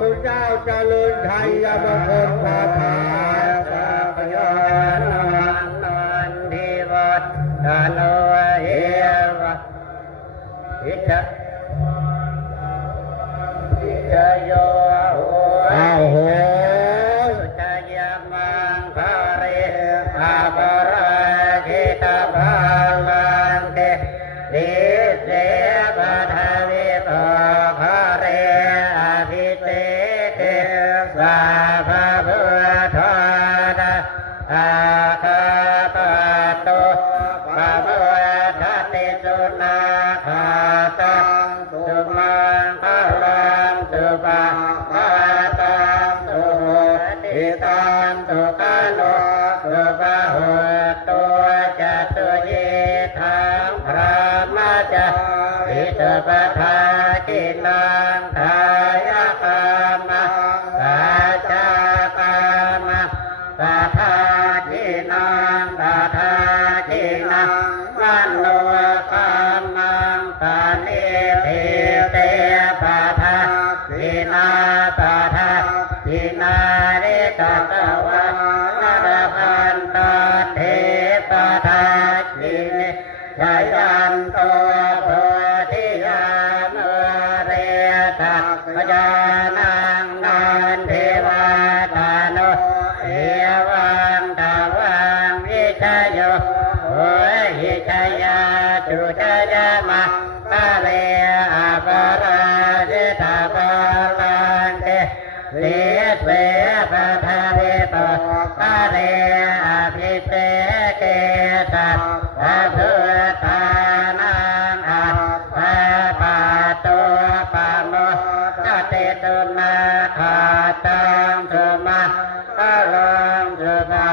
คุณเจ้าเจริญชัยมงคลคาถาสัพยานนันทิวัฒโนเอวะอิจโยอาโหจยมังคาเรอาภราคิตาภาลังเตดิเสปะทาวิโตคาเรอภิเษเกสาภะพุทธานะอาคาปะโตปะโมทะติสุนาคาตังสุมังคลังสุปะคาตังสุติตังสุขโนสุปะโหตัวจะตุเยทังพระมาจะวิตปะทากินังทายกามะกาจากามะกาทากินังกาทากินังมันโนกามังปานิทิเตปะทากินาปะทากินาเรกะตะวะนะระพันตาเทปะทากิเนชายันโตโพธิญาณเรตัพยานังนันเทวาตาโนเอวังตาวังวิชัยโยโหหิชัยยาจุจยามะปะเรอาปาราจิตาปาลังเตเสเสปะทาวิโตปะเรอภิเษเกสัพพะพุทธานังอาภาปะโตปะโมทะติสุนาคาตังสุมาคลังสุปะ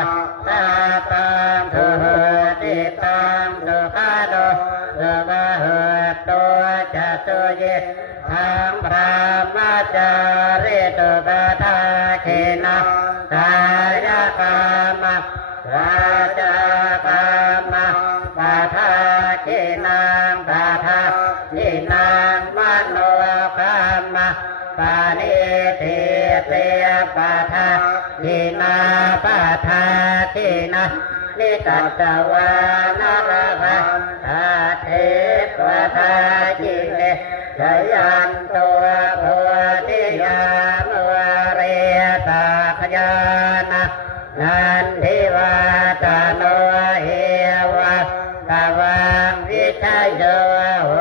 คาตังสุติตังสุขาโนสุปะโหตัวจะตุเยทังพระมาจาริตุปะทาขินะกายกามะวาจากามะปะทาขินังปะทาขินังมโนกามะปานิทิเตปะทาขินาปะทาขินะนิกัตตวานรพันธาเทปะทาขิเนชยันตัวโพธิญาณเรตาขยานะนันทิวาตาโนเอวะตาวังวิชัยโยโห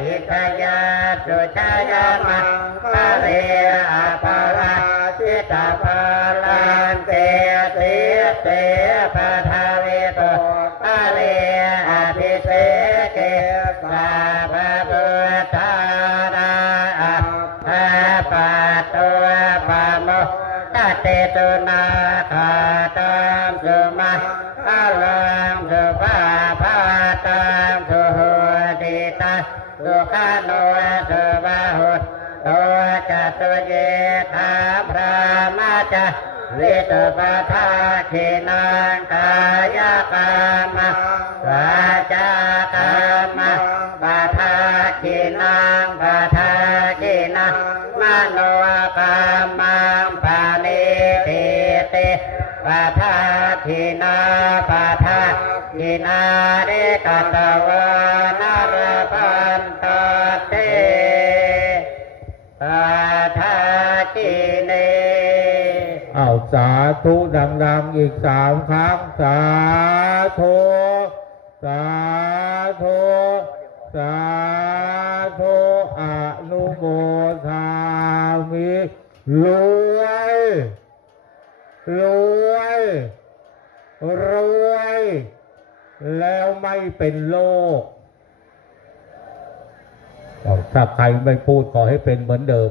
หิทยาสุชายามังคาเรอาภาราจิตาภาลังเตเสเสปะทาวิโตปะเรอภิเษเกสาภะพุทธานะอาภาปะโตปะโมทะติสุนาคาตังสุมาคลังสุปะภาตังสุโหติตังสุขาโนสุปะโหตัวจะตุเยธาพระมาจะวิตุปะทาขินังกายกามะวาจากามะปะทาขินังปะทาขินังมโนกามังปานิทิเตปะทาขินาปะทาขินาเรกัตวานรพันตาเตปะทาขิเนเอาสาธุดังๆอีก3 ครั้งสาธุสาธุสาธุอนุโมทามิรวยรวยรวยแล้วไม่เป็นโรคถ้าใครไม่พูดขอให้เป็นเหมือนเดิม